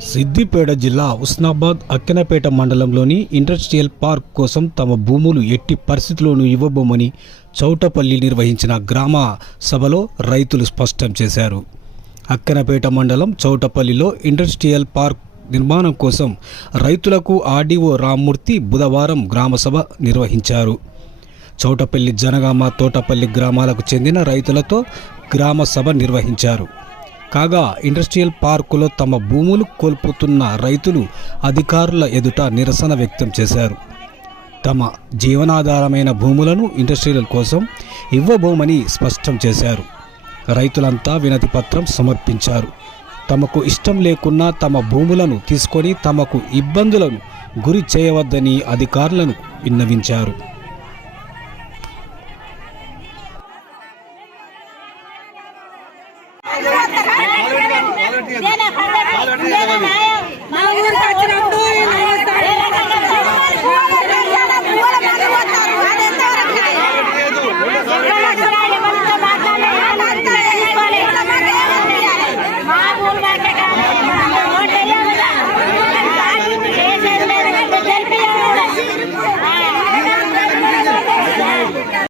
సిద్దిపేట జిల్లా ఉస్నాబాద్ అక్కెనపేట మండలంలోని industrial park కోసం తమ భూములు ఎట్టి పరిస్థితుల్లోనూ ఇవ్వబోమని చౌటపల్లి నిర్వహించిన గ్రామ సభలో రైతులు స్పష్టం చేశారు. అక్కెనపేట మండలం చౌటపల్లిలో ఇండస్ట్రియల్ పార్క్ నిర్మాణం కోసం రైతులకు ఆర్డీఓ రామ్మూర్తి బుధవారం గ్రామసభ నిర్వహించారు. చౌటపల్లి, జనగామ, తోటపల్లి గ్రామాలకు చెందిన రైతులతో గ్రామ సభ నిర్వహించారు. కాగా ఇండస్ట్రియల్ పార్కులో తమ భూములు కోల్పోతున్న రైతులు అధికారుల ఎదుట నిరసన వ్యక్తం చేశారు. తమ జీవనాధారమైన భూములను ఇండస్ట్రియల్ కోసం ఇవ్వబోమని స్పష్టం చేశారు. రైతులంతా వినతి పత్రం సమర్పించారు. తమకు ఇష్టం లేకున్నా తమ భూములను తీసుకొని తమకు ఇబ్బందులను గురి చేయవద్దని అధికారులను విన్నవించారు. देना